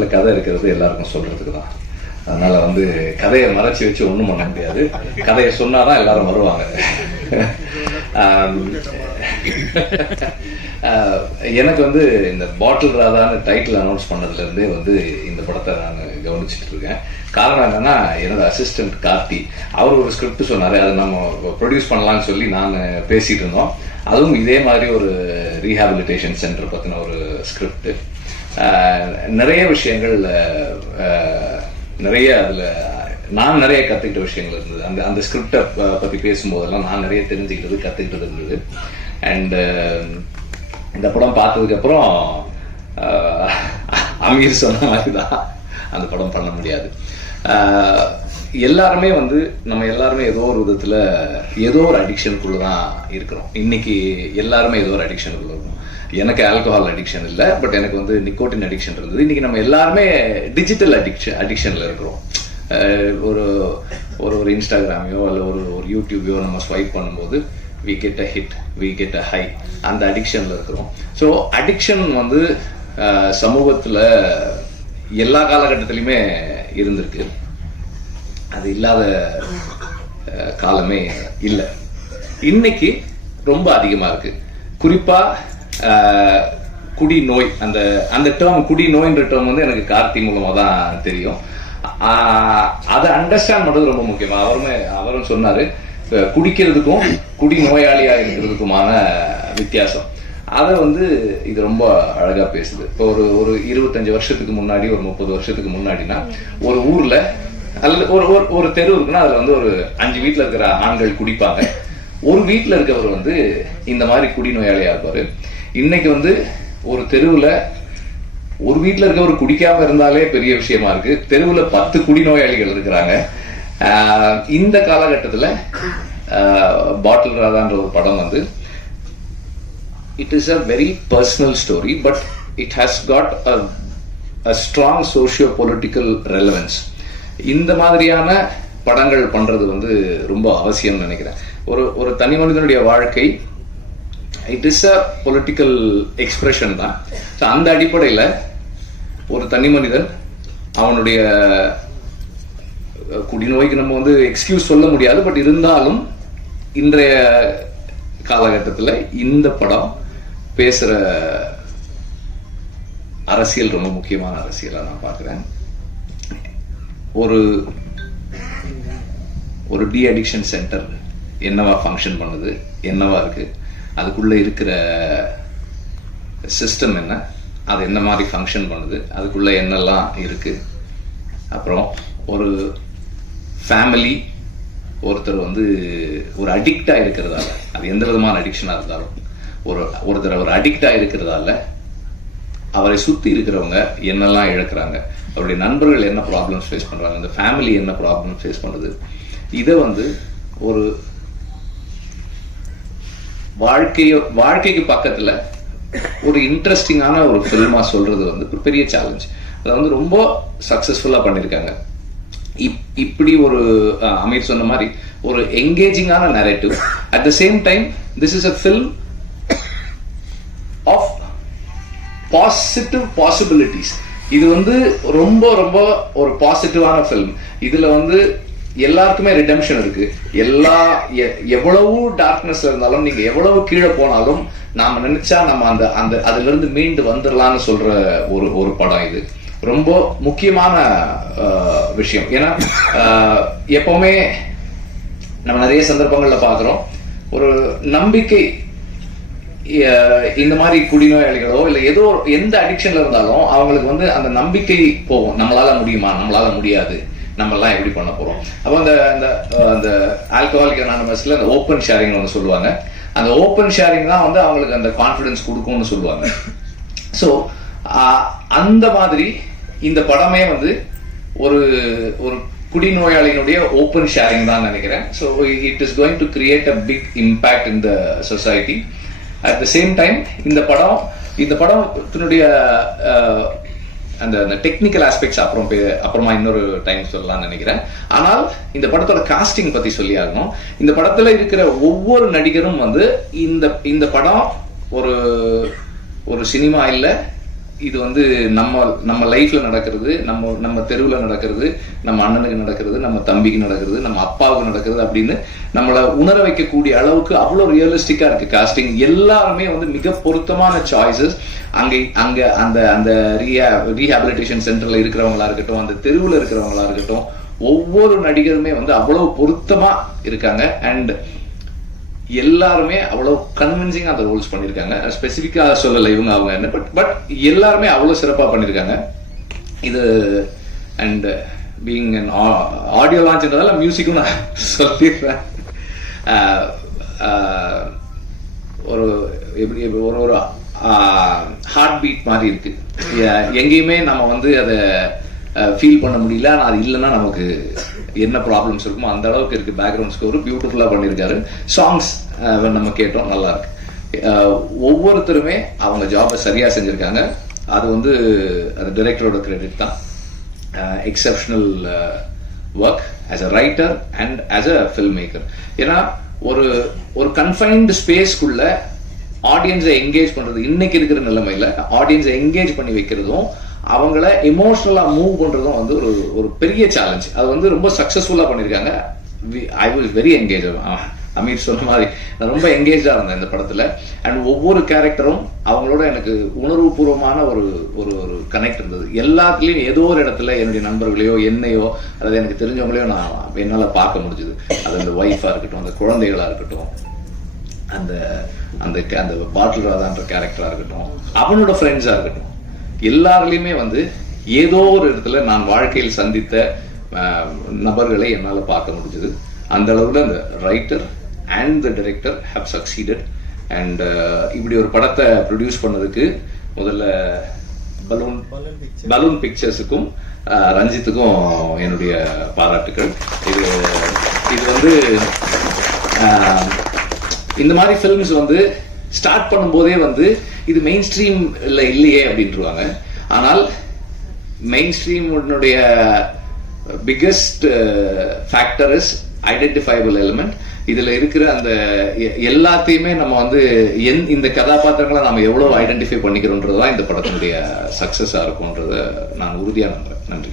படத்துல கதை இருக்கிறது எல்லாருக்கும் சொல்றதுக்கு தான். அதனால வந்து கதையை மறைச்சி வச்சு ஒன்றும் பண்ண முடியாது. கதையை சொன்னாதான் எல்லாரும் வருவாங்க. எனக்கு வந்து இந்த பாட்டில் ராதான்னு டைட்டில் அனௌன்ஸ் பண்ணதுலேருந்தே வந்து இந்த படத்தை நான் கவனிச்சிட்டு இருக்கேன். காரணம் என்னன்னா என்னோட அசிஸ்டன்ட் கார்த்தி அவர் ஒரு ஸ்கிரிப்ட் சொன்னார். அதை நம்ம ப்ரொடியூஸ் பண்ணலாம்னு சொல்லி நான் பேசிட்டு இருந்தோம். அதுவும் இதே மாதிரி ஒரு ரீஹாபிலிட்டேஷன் சென்டர் பற்றின ஒரு ஸ்கிரிப்ட் நிறைய விஷயங்கள் நிறைய அதுல நான் நிறைய கத்துக்கிட்ட விஷயங்கள் இருந்தது. அந்த அந்த ஸ்கிரிப்டை பத்தி பேசும்போதெல்லாம் நான் நிறைய தெரிஞ்சுக்கிட்டது கத்துக்கிட்டது இருந்தது. அண்ட் இந்த படம் பார்த்ததுக்கு அப்புறம் அமீர் சொன்ன மாதிரி தான் அந்த படம் பண்ண முடியாது. எல்லாருமே வந்து நம்ம எல்லாருமே ஏதோ ஒரு விதத்துல ஏதோ ஒரு அடிக்ஷனுக்குள்ள தான் இருக்கிறோம். இன்னைக்கு எல்லாருமே ஏதோ ஒரு அடிக்ஷனுக்குள்ள இருக்கும். எனக்கு ஆல்கஹால் அடிக்ஷன் இல்லை பட் எனக்கு வந்து நிக்கோட்டின் அடிக்ஷன் இருந்தது. இன்னைக்கு நம்ம எல்லாருமே டிஜிட்டல் அடிக்ஷன் அடிக்ஷனில் இருக்கிறோம். ஒரு ஒரு ஒரு இன்ஸ்டாகிராமையோ இல்லை ஒரு ஒரு யூடியூபையோ நம்ம ஸ்வைப் பண்ணும்போது we get a hit we get a high அந்த அடிக்ஷனில் இருக்கிறோம். ஸோ அடிக்ஷன் வந்து சமூகத்தில் எல்லா காலகட்டத்திலையுமே இருந்திருக்கு. அது இல்லாத காலமே இல்லை. இன்னைக்கு ரொம்ப அதிகமாக இருக்குது குறிப்பாக குடி நோய் அந்த அந்த டேர்ம் குடி நோய்ன்ற டேர்ம் வந்து எனக்கு கார்த்தி மூலமா தான் தெரியும். அதை அண்டர்ஸ்டாண்ட் பண்றது ரொம்ப முக்கியம். அவருமே அவரும் சொன்னாரு குடிக்கிறதுக்கும் குடி நோயாளியாக இருக்கிறதுக்குமான வித்தியாசம். அதை வந்து இது ரொம்ப அழகா பேசுது. இப்போ ஒரு ஒரு இருபத்தஞ்சு வருஷத்துக்கு முன்னாடி ஒரு முப்பது வருஷத்துக்கு முன்னாடினா ஒரு ஊர்ல அல்லது ஒரு ஒரு ஒரு தெரு இருக்குன்னா அதுல வந்து ஒரு அஞ்சு வீட்டுல இருக்கிற ஆண்கள் குடிப்பாங்க. ஒரு வீட்டுல இருக்கவர் வந்து இந்த மாதிரி குடிநோயாளியா இருப்பாரு. இன்னைக்கு வந்து ஒரு தெருவில் ஒரு வீட்ல இருக்கவர் குடிக்காம இருந்தாலே பெரிய விஷயமா இருக்கு. தெருவில் பத்து குடிநோயாளிகள் இருக்கிறாங்க. இந்த காலகட்டத்தில் பாட்டில் ராதான்ற ஒரு படம் வந்து it is a very personal story but it has got a strong socio political relevance இந்த மாதிரியான படங்கள் பண்றது வந்து ரொம்ப அவசியம் நினைக்கிறேன். ஒரு ஒரு தனி மனிதனுடைய வாழ்க்கை it is a political expression தான். ஸோ அந்த அடிப்படையில் ஒரு தனி மனிதன் அவனுடைய குடிநோய்க்கு நம்ம வந்து எக்ஸ்கியூஸ் சொல்ல முடியாது. பட் இருந்தாலும் இன்றைய காலகட்டத்தில் இந்த படம் பேசுகிற அரசியல் ரொம்ப முக்கியமான அரசியலாக நான் பார்க்குறேன். ஒரு ஒரு டி அடிக்ஷன் சென்டர் என்னவா ஃபங்க்ஷன் பண்ணுது என்னவா இருக்குது அதுக்குள்ளே இருக்கிற சிஸ்டம் என்ன? அது என்ன மாதிரி ஃபங்க்ஷன் பண்ணுது? அதுக்குள்ளே என்னெல்லாம் இருக்குது அப்புறம் ஒரு ஃபேமிலி ஒருத்தர் வந்து ஒரு அடிக்டாக இருக்கிறதால அது எந்த விதமான அடிக்ஷனாக இருந்தாலும் ஒரு ஒருத்தர் ஒரு அடிக்டாக இருக்கிறதால அவரை சுற்றி இருக்கிறவங்க என்னெல்லாம் இழக்கிறாங்க? அவருடைய நண்பர்கள் என்ன ப்ராப்ளம்ஸ் ஃபேஸ் பண்ணுறாங்க அந்த ஃபேமிலி என்ன ப்ராப்ளம் ஃபேஸ் பண்ணுது? இதை வந்து ஒரு வாழ்க்கைய வாழ்க்கைக்கு பக்கத்துல ஒரு இன்ட்ரெஸ்டிங்கான ஒரு ஃபில்மா சொல்றது வந்து ஒரு பெரிய சேலஞ்ச் அதை வந்து ரொம்ப சக்சஸ்ஃபுல்லா பண்ணியிருக்காங்க இப்- இப்படி ஒரு அமீர் சொன்ன மாதிரி ஒரு என்கேஜிங்கான narrative at the same time this is a film of positive possibilities இது வந்து ரொம்ப ரொம்ப ஒரு பாசிட்டிவான ஃபில்ம் இதுல வந்து எல்லாருக்குமே ரிடம்ஷன் இருக்கு. எல்லா எ- எவ்வளவு டார்க்னஸ் இருந்தாலும் நீங்க எவ்வளவு கீழே போனாலும் நாம நினைச்சா நம்ம அந்த அந்த அதுல இருந்து மீண்டு வந்துடலாம்னு சொல்ற ஒரு ஒரு படம் இது. ரொம்ப முக்கியமான விஷயம். ஏன்னா எப்பவுமே நம்ம நிறைய சந்தர்ப்பங்கள்ல பாக்குறோம். ஒரு நம்பிக்கை இந்த மாதிரி குடிநோயாளிகளோ இல்ல ஏதோ எந்த அடிக்ஷன்ல இருந்தாலும் அவங்களுக்கு வந்து அந்த நம்பிக்கை போகும். நம்மளால முடியுமா? நம்மளால முடியாது. நம்மலாம் எப்படி பண்ண போறோம்? அப்போ அந்த அந்த அந்த ஆல்கஹாலிக் அனானமஸ்ல அந்த ஓப்பன் ஷேரிங் ஒன்று சொல்லுவாங்க. அந்த ஓப்பன் ஷேரிங் தான் வந்து அவங்களுக்கு அந்த கான்ஃபிடன்ஸ் கொடுக்கும்னு சொல்லுவாங்க. ஸோ அந்த மாதிரி இந்த படமே வந்து ஒரு ஒரு குடிநோயாளியினுடைய ஓப்பன் ஷேரிங் தான் நினைக்கிறேன். So it is going to create a big impact in the society at the same time இந்த படம் இந்த படத்தினுடைய அந்த அந்த டெக்னிக்கல் ஆஸ்பெக்ட்ஸ் அப்புறம் பே- அப்புறமா இன்னொரு டைம் சொல்லலாம்னு நினைக்கிறேன். ஆனால் இந்த படத்தோட காஸ்டிங் பத்தி சொல்லி ஆகணும். இந்த படத்துல இருக்கிற ஒவ்வொரு நடிகரும் வந்து இந்த இந்த படம் ஒரு ஒரு சினிமா இல்லை இது வந்து நம்ம நம்ம லைஃப்ல நடக்கிறது நம்ம நம்ம தெருவில் நடக்கிறது நம்ம அண்ணனுக்கு நடக்கிறது நம்ம தம்பிக்கு நடக்கிறது நம்ம அப்பாவுக்கு நடக்கிறது அப்படின்னு நம்மளை உணர வைக்கக்கூடிய அளவுக்கு அவ்வளோ ரியலிஸ்டிக்கா இருக்கு காஸ்டிங் எல்லாருமே வந்து மிக பொருத்தமான சாய்ஸஸ் அங்கே அங்க அந்த அந்த ரீஹாபிலிட்டேஷன் சென்டர்ல இருக்கிறவங்களா இருக்கட்டும் அந்த தெருவில் இருக்கிறவங்களா இருக்கட்டும் ஒவ்வொரு நடிகருமே வந்து அவ்வளவு பொருத்தமா இருக்காங்க. அண்ட் எல்லாருமே அவ்வளவு கன்வின்சிங்கா அந்த ரோல்ஸ் பண்ணிருக்காங்க. ஸ்பெசிஃபிக்காக சொல்லல இவங்க அவங்க என்ன பட் பட் எல்லாருமே அவ்வளவு சிறப்பா பண்ணிருக்காங்க. இது அண்ட் பீங் அன் ஆடியோ லான்ச்ன்றதால மியூசிக்கும் நான் சொல்லிடுறேன். ஒரு எப்படி எப்படி ஒரு ஒரு ஹார்ட் பீட் மாதிரி இருக்கு. எங்கேயுமே நம்ம வந்து அதை ஃபீல் பண்ண முடியல. ஆனா அது இல்லைன்னா நமக்கு என்ன ப்ராப்ளம்ஸ் இருக்குமோ அந்த அளவுக்கு இருக்கு பேக்ரவுண்ட் ஸ்கோர் பியூட்டிஃபுல்லா பண்ணியிருக்காரு சாங்ஸ் நம்ம கேட்டோம் நல்லா இருக்கு. அஹ், ஒவ்வொருத்தருமே அவங்க ஜாபை சரியா செஞ்சுருக்காங்க. அது வந்து அது டைரக்டரோட கிரெடிட் தான். Exceptional work as a writer and as a film maker ஏன்னா ஒரு ஒரு கன்ஃபைன்டு ஸ்பேஸ்க்குள்ள ஆடியன்ஸை என்கேஜ் பண்ணுறது இன்னைக்கு இருக்கிற நிலைமையில ஆடியன்ஸை என்கேஜ் பண்ணி வைக்கிறதும் அவங்கள எமோஷனலா மூவ் பண்ணுறதும் வந்து ஒரு ஒரு பெரிய சேலஞ்ச் அது வந்து ரொம்ப சக்ஸஸ்ஃபுல்லாக பண்ணியிருக்காங்க I was very engage Ameer சொன்ன மாதிரி. நான் ரொம்ப என்கேஜாக இருந்தேன் இந்த படத்தில். அண்ட் ஒவ்வொரு கேரக்டரும் அவங்களோட எனக்கு உணர்வுபூர்வமான ஒரு ஒரு ஒரு கனெக்ட் இருந்தது. எல்லாத்துலேயும் ஏதோ ஒரு இடத்துல என்னுடைய நண்பர்களையோ என்னையோ அல்லது எனக்கு தெரிஞ்சவங்களையோ நான் என்னால் பார்க்க முடிஞ்சுது. அது அந்த ஒய்ஃபாக இருக்கட்டும் அந்த குழந்தைகளாக இருக்கட்டும் அந்த அந்த அந்த பாட்டில் ராதான்ற கேரக்டராக இருக்கட்டும் அவனோட ஃப்ரெண்ட்ஸாக இருக்கட்டும். எல்லாருலயுமே வந்து ஏதோ ஒரு இடத்துல நான் வாழ்க்கையில் சந்தித்த நபர்களை என்னால பார்க்க முடிஞ்சது. அந்த அளவுல அந்த writer and the director have succeeded and இப்படி ஒரு படத்தை ப்ரொடியூஸ் பண்ணதுக்கு முதல்ல பலூன் பலூன் பிக்சர்ஸுக்கும் ரஞ்சித்துக்கும் என்னுடைய பாராட்டுக்கள். இது இது வந்து இந்த மாதிரி ஃபிலிம்ஸ் வந்து ஸ்டார்ட் பண்ணும்போதே வந்து இது மெயின் ஸ்ட்ரீம்ல இல்லையே அப்படின்ட்டுருவாங்க ஆனால் main ஸ்ட்ரீமுடைய biggest factor is identifiable element இதில் இருக்கிற அந்த எ- எல்லாத்தையுமே நம்ம வந்து எந் இந்த கதாபாத்திரங்களை நம்ம எவ்வளோ ஐடென்டிஃபை பண்ணிக்கிறோன்றது தான் இந்த படத்தினுடைய சக்ஸஸாக இருக்கும்ன்றத நான் உறுதியாக நம்புறேன். நன்றி.